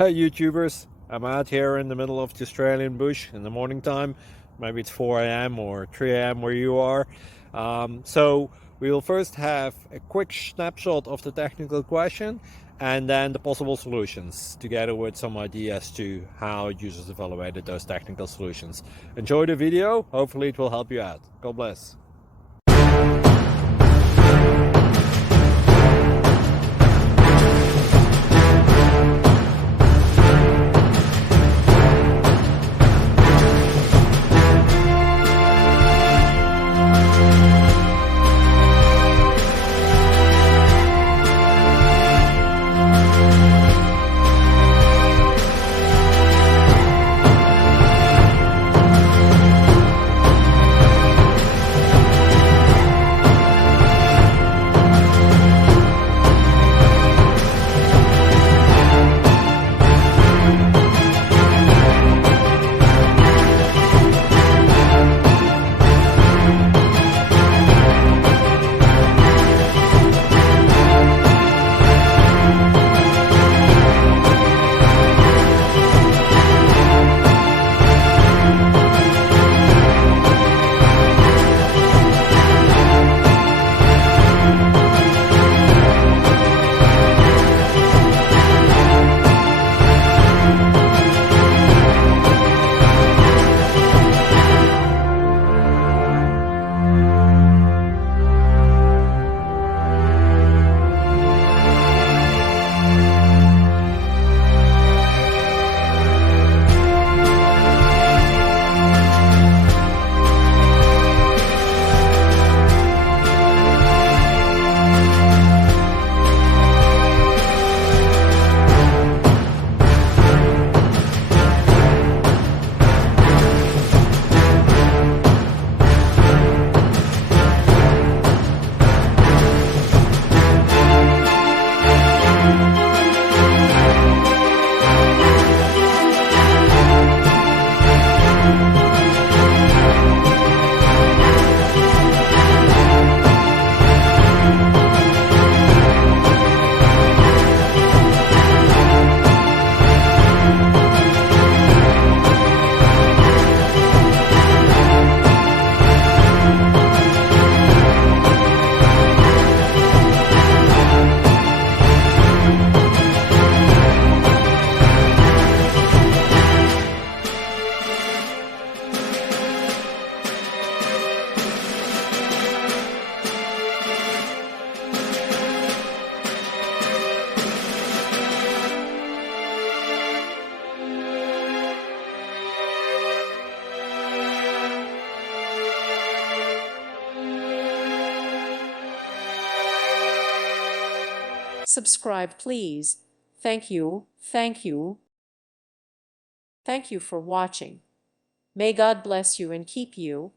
Hey YouTubers, I'm out here in the middle of the Australian bush in the morning time. Maybe it's 4 a.m. or 3 a.m. where you are. So we will first have a quick snapshot of the technical question and then the possible solutions, together with some ideas to how users evaluated those technical solutions. Enjoy the video, hopefully it will help you out. God bless. Subscribe, please. Thank you. Thank you. Thank you for watching. May God bless you and keep you.